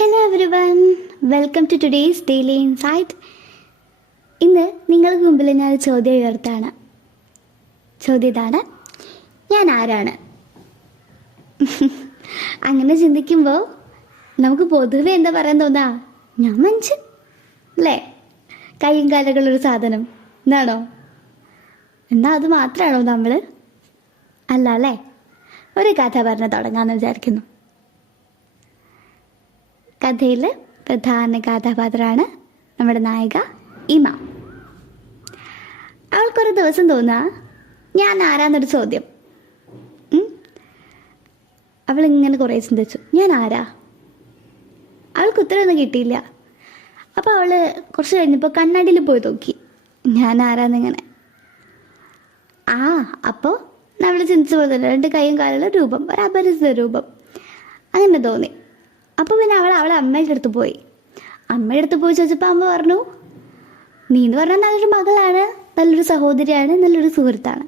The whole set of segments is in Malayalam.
Hello everyone, welcome to today's daily insight. ഇന്ന് നിങ്ങൾക്ക് മുമ്പിൽ ഞാൻ ഒരു ചോദ്യം ഉയർത്താണ്. ചോദ്യം ഇതാണ്: ഞാൻ ആരാണ്? അങ്ങനെ ചിന്തിക്കുമ്പോൾ നമുക്ക് പൊതുവെ എന്താ പറയാൻ തോന്നാ? ഞാൻ മനുഷ്യൻ അല്ലേ? കൈയും കാലുകളൊരു സാധനം എന്നാണോ? എന്നാൽ അത് മാത്രമാണോ നമ്മൾ? അല്ല അല്ലേ? ഒരു കഥ പറഞ്ഞ് തുടങ്ങാമെന്ന് വിചാരിക്കുന്നു. കഥയിൽ പ്രധാന കഥാപാത്രമാണ് നമ്മുടെ നായിക ഇമ. അവൾക്കൊരു ദിവസം തോന്നുക, ഞാൻ ആരാന്നൊരു ചോദ്യം. അവളിങ്ങനെ കുറേ ചിന്തിച്ചു, ഞാൻ ആരാ? അവൾക്ക് ഉത്തരവൊന്നും കിട്ടിയില്ല. അപ്പോൾ അവൾ കുറച്ച് കഴിഞ്ഞപ്പോൾ കണ്ണാടിയിൽ പോയി നോക്കി, ഞാൻ ആരാന്നിങ്ങനെ. അപ്പോൾ നമ്മൾ ചിന്തിച്ച പോലെ തന്നെ രണ്ട് കൈയും കാലുള്ള രൂപം, ഒരു അപരിചിത രൂപം അങ്ങനെ തോന്നി. അപ്പോൾ പിന്നെ അവളെ അമ്മയുടെ അടുത്ത് പോയി. അമ്മയുടെ അടുത്ത് പോയി ചോദിച്ചപ്പോൾ അമ്മ പറഞ്ഞു, നീ എന്ന് പറഞ്ഞാൽ നല്ലൊരു മകളാണ്, നല്ലൊരു സഹോദരിയാണ്, നല്ലൊരു സുഹൃത്താണ്.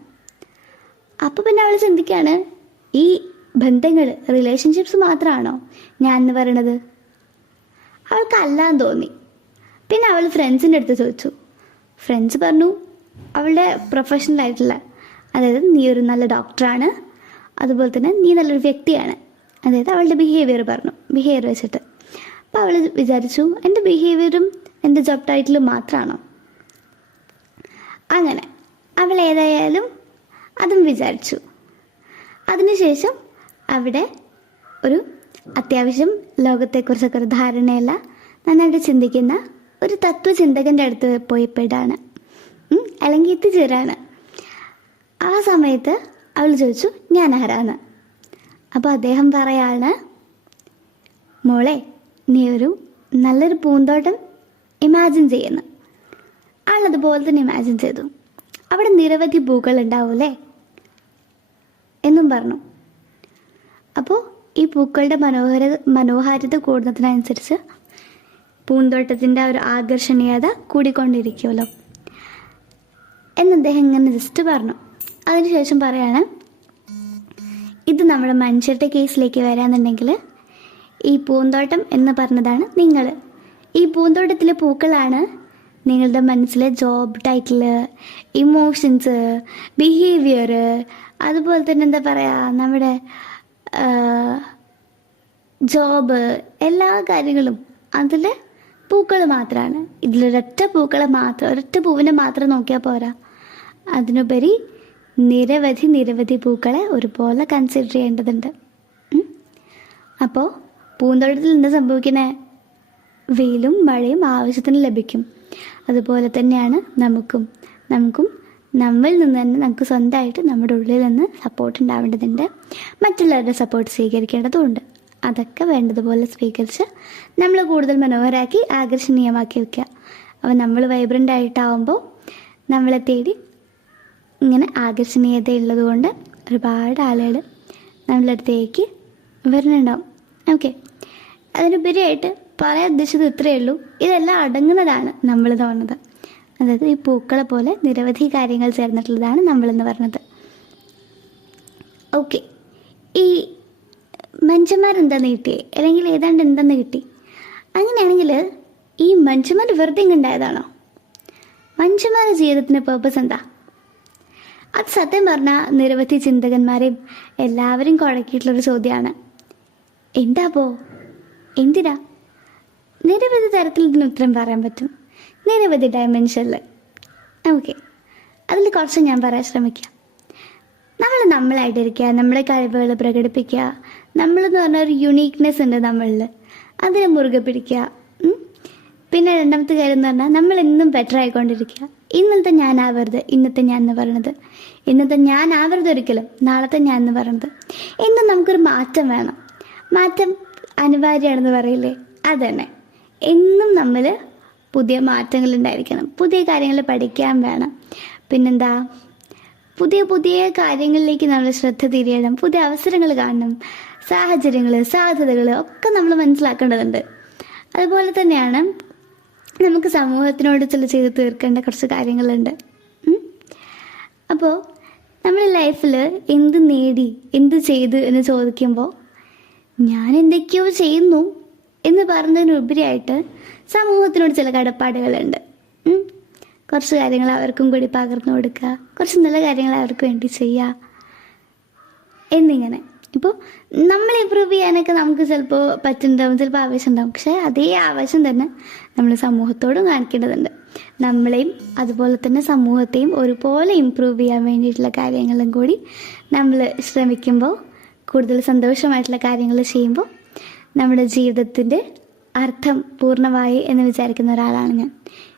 അപ്പോൾ പിന്നെ അവൾ ചിന്തിക്കുകയാണ്, ഈ ബന്ധങ്ങൾ, റിലേഷൻഷിപ്സ് മാത്രമാണോ ഞാൻ എന്ന് പറയണത്? അവൾക്ക് അല്ലാന്ന് തോന്നി. പിന്നെ അവൾ ഫ്രണ്ട്സിൻ്റെ അടുത്ത് ചോദിച്ചു. ഫ്രണ്ട്സ് പറഞ്ഞു, അവളുടെ പ്രൊഫഷണലായിട്ടുള്ള, അതായത് നീ ഒരു നല്ല ഡോക്ടറാണ്, അതുപോലെ തന്നെ നീ നല്ലൊരു വ്യക്തിയാണ്, അതായത് അവളുടെ ബിഹേവിയർ പറഞ്ഞു, ബിഹേവിയർ വെച്ചിട്ട്. അപ്പോൾ അവൾ വിചാരിച്ചു, എൻ്റെ ബിഹേവിയറും എൻ്റെ ജോബ് ടൈറ്റിലും മാത്രമാണോ? അങ്ങനെ അവൾ ഏതായാലും അതും വിചാരിച്ചു. അതിനുശേഷം അവിടെ ഒരു അത്യാവശ്യം ലോകത്തെക്കുറിച്ചൊക്കെ ഒരു ധാരണയല്ല, നന്നായിട്ട് ചിന്തിക്കുന്ന ഒരു തത്വചിന്തകൻ്റെ അടുത്ത് പോയി പെടാണ്, അല്ലെങ്കിൽ എത്തിച്ചേരാണ്. ആ സമയത്ത് അവൾ ചോദിച്ചു, ഞാൻ ആരാന്ന്. അപ്പോൾ അദ്ദേഹം പറയാണ്, മോളെ, നീ ഒരു നല്ലൊരു പൂന്തോട്ടം ഇമാജിൻ ചെയ്യുന്നു. ആളതുപോലെ തന്നെ ഇമാജിൻ ചെയ്തു. അവിടെ നിരവധി പൂക്കൾ ഉണ്ടാവൂലേ എന്നും പറഞ്ഞു. അപ്പോൾ ഈ പൂക്കളുടെ മനോഹാരിത കൂടുന്നതിനനുസരിച്ച് പൂന്തോട്ടത്തിൻ്റെ ഒരു ആകർഷണീയത കൂടിക്കൊണ്ടിരിക്കുമല്ലോ എന്ന് അദ്ദേഹം ഇങ്ങനെ ജസ്റ്റ് പറഞ്ഞു. അതിനുശേഷം പറയാണ്, ഇത് നമ്മുടെ മനുഷ്യരുടെ കേസിലേക്ക് വരാന്നുണ്ടെങ്കിൽ ഈ പൂന്തോട്ടം എന്ന് പറഞ്ഞതാണ് നിങ്ങൾ. ഈ പൂന്തോട്ടത്തിലെ പൂക്കളാണ് നിങ്ങളുടെ മനസ്സിലെ ജോബ് ടൈറ്റിൽ, ഇമോഷൻസ്, ബിഹേവിയർ, അതുപോലെ തന്നെ എന്താ പറയുക, നമ്മുടെ ജോബ്, എല്ലാ കാര്യങ്ങളും അതിൽ പൂക്കൾ മാത്രമാണ്. ഇതിലൊരൊറ്റ പൂക്കളെ മാത്രം, ഒരൊറ്റ പൂവിനെ മാത്രം നോക്കിയാൽ പോരാ, അതിനുപരി നിരവധി പൂക്കളെ ഒരുപോലെ കൺസിഡർ ചെയ്യേണ്ടതുണ്ട്. അപ്പോൾ പൂന്തോട്ടത്തിൽ എന്താ സംഭവിക്കുന്നത്? വെയിലും മഴയും ആവശ്യത്തിന് ലഭിക്കും. അതുപോലെ തന്നെയാണ് നമുക്കും നമ്മിൽ നിന്ന് തന്നെ നമുക്ക് സ്വന്തമായിട്ട് നമ്മുടെ ഉള്ളിൽ നിന്ന് സപ്പോർട്ട് ഉണ്ടാവേണ്ടതുണ്ട്. മറ്റുള്ളവരുടെ സപ്പോർട്ട് സ്വീകരിക്കേണ്ടതുണ്ട്. അതൊക്കെ വേണ്ടതുപോലെ സ്വീകരിച്ച് നമ്മൾ കൂടുതൽ മനോഹരമാക്കി ആകർഷണീയമാക്കി വയ്ക്കുക. അപ്പോൾ നമ്മൾ വൈബ്രൻ്റ് ആയിട്ടാവുമ്പോൾ നമ്മളെ തേടി ഇങ്ങനെ ആകർഷണീയതയുള്ളത് കൊണ്ട് ഒരുപാട് ആളുകൾ നമ്മളുടെ അടുത്തേക്ക് വരുന്നുണ്ടാവും. ഓക്കെ, അതിനുപരിയായിട്ട് പറയാൻ ഉദ്ദേശിച്ചത് ഇത്രയേ ഉള്ളൂ. ഇതെല്ലാം അടങ്ങുന്നതാണ് നമ്മളെന്ന് പറഞ്ഞത്. അതായത് ഈ പൂക്കളെ പോലെ നിരവധി കാര്യങ്ങൾ ചേർന്നിട്ടുള്ളതാണ് നമ്മളെന്ന് പറഞ്ഞത്. ഓക്കെ, ഈ മനുഷ്യന്മാരെന്താന്ന് കിട്ടി, അല്ലെങ്കിൽ ഏതാണ്ട് എന്താന്ന് കിട്ടി? അങ്ങനെയാണെങ്കിൽ ഈ മനുഷ്യന്മാർ വെറുതെ ഉണ്ടായതാണോ? മനുഷ്യന്മാരുടെ ജീവിതത്തിൻ്റെ പേർപ്പസ് എന്താ? അത് സത്യം പറഞ്ഞാൽ നിരവധി ചിന്തകന്മാരെയും എല്ലാവരും കുഴക്കിയിട്ടുള്ളൊരു ചോദ്യമാണ്. എന്താപ്പോ, എന്തിനാ? നിരവധി തരത്തിൽ ഇതിന് ഉത്തരം പറയാൻ പറ്റും, നിരവധി ഡയമെൻഷനിൽ. ഓക്കെ, അതിൽ കുറച്ച് ഞാൻ പറയാൻ ശ്രമിക്കാം. നമ്മളായിട്ടിരിക്കുക, നമ്മളെ കഴിവുകൾ പ്രകടിപ്പിക്കുക. നമ്മളെന്ന് പറഞ്ഞാൽ ഒരു യുണീക്നെസ് ഉണ്ട് നമ്മളിൽ, അതിനെ മുറുകെ പിടിക്കുക. പിന്നെ രണ്ടാമത്തെ കാര്യം എന്ന് പറഞ്ഞാൽ നമ്മൾ എന്നും ബെറ്റർ ആയിക്കൊണ്ടിരിക്കുക. ഇന്നത്തെ ഞാൻ ആവരുത് ഇന്നത്തെ ഞാൻ എന്ന് പറയണത്, ഇന്നത്തെ ഞാൻ ആവരുത് ഒരിക്കലും നാളത്തെ ഞാൻ എന്ന് പറയണത്. എന്നും നമുക്കൊരു മാറ്റം വേണം. മാറ്റം അനിവാര്യമാണെന്ന് പറയില്ലേ, അതുതന്നെ. എന്നും നമ്മൾ പുതിയ മാറ്റങ്ങൾ ഉണ്ടായിരിക്കണം, പുതിയ കാര്യങ്ങൾ പഠിക്കാൻ വേണം. പിന്നെന്താ, പുതിയ കാര്യങ്ങളിലേക്ക് നമ്മൾ ശ്രദ്ധ തിരിയണം, പുതിയ അവസരങ്ങൾ കാണണം, സാഹചര്യങ്ങൾ, സാധ്യതകൾ ഒക്കെ നമ്മൾ മനസ്സിലാക്കേണ്ടതുണ്ട്. അതുപോലെ തന്നെയാണ് നമുക്ക് സമൂഹത്തിനോട് ചെയ്ത് തീർക്കേണ്ട കുറച്ച് കാര്യങ്ങളുണ്ട്. അപ്പോൾ നമ്മൾ ലൈഫിൽ എന്ത് നേടി, എന്ത് ചെയ്തു എന്ന് ചോദിക്കുമ്പോൾ ഞാൻ എന്തൊക്കെയോ ചെയ്യുന്നു, എന്ന് പറഞ്ഞതിനുപരിയായിട്ട് സമൂഹത്തിനോട് ചില കടപ്പാടുകളുണ്ട്. കുറച്ച് കാര്യങ്ങൾ അവർക്കും കൂടി പകർന്നു കൊടുക്കുക, കുറച്ച് നല്ല കാര്യങ്ങൾ അവർക്ക് വേണ്ടി ചെയ്യുക എന്നിങ്ങനെ. ഇപ്പോൾ നമ്മൾ ഇമ്പ്രൂവ് ചെയ്യാനൊക്കെ നമുക്ക് ചിലപ്പോൾ പറ്റുന്നുണ്ടാവും, ചിലപ്പോൾ ആവേശം ഉണ്ടാവും. പക്ഷേ അതേ ആവേശം തന്നെ നമ്മൾ സമൂഹത്തോടും കാണിക്കേണ്ടതുണ്ട്. നമ്മളെയും അതുപോലെ തന്നെ സമൂഹത്തെയും ഒരുപോലെ ഇമ്പ്രൂവ് ചെയ്യാൻ വേണ്ടിയിട്ടുള്ള കാര്യങ്ങളും കൂടി നമ്മൾ ശ്രമിക്കുമ്പോൾ, കൂടുതൽ സന്തോഷമായിട്ടുള്ള കാര്യങ്ങൾ ചെയ്യുമ്പോൾ നമ്മുടെ ജീവിതത്തിൻ്റെ അർത്ഥം പൂർണ്ണമായി എന്ന് വിചാരിക്കുന്ന ഒരാളാണ് ഞാൻ.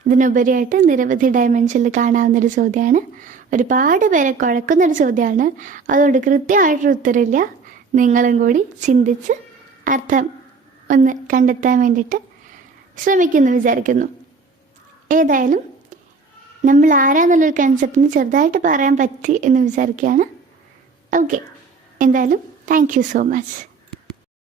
ഇതിനുപരിയായിട്ട് നിരവധി ഡയമെൻഷനിൽ കാണാവുന്നൊരു ചോദ്യമാണ്, ഒരുപാട് പേരെ കുഴക്കുന്നൊരു ചോദ്യമാണ്. അതുകൊണ്ട് കൃത്യമായിട്ടൊരു ഉത്തരമില്ല. നിങ്ങളും കൂടി ചിന്തിച്ച് അർത്ഥം ഒന്ന് കണ്ടെത്താൻ വേണ്ടിയിട്ട് ശ്രമിക്കുമെന്ന് വിചാരിക്കുന്നു. ഏതായാലും നമ്മൾ ആരാന്നുള്ളൊരു കൺസെപ്റ്റിന് ചെറുതായിട്ട് പറയാൻ പറ്റി എന്ന് വിചാരിക്കുകയാണ്. ഓക്കെ, എന്തായാലും താങ്ക് യു സോ മച്ച്.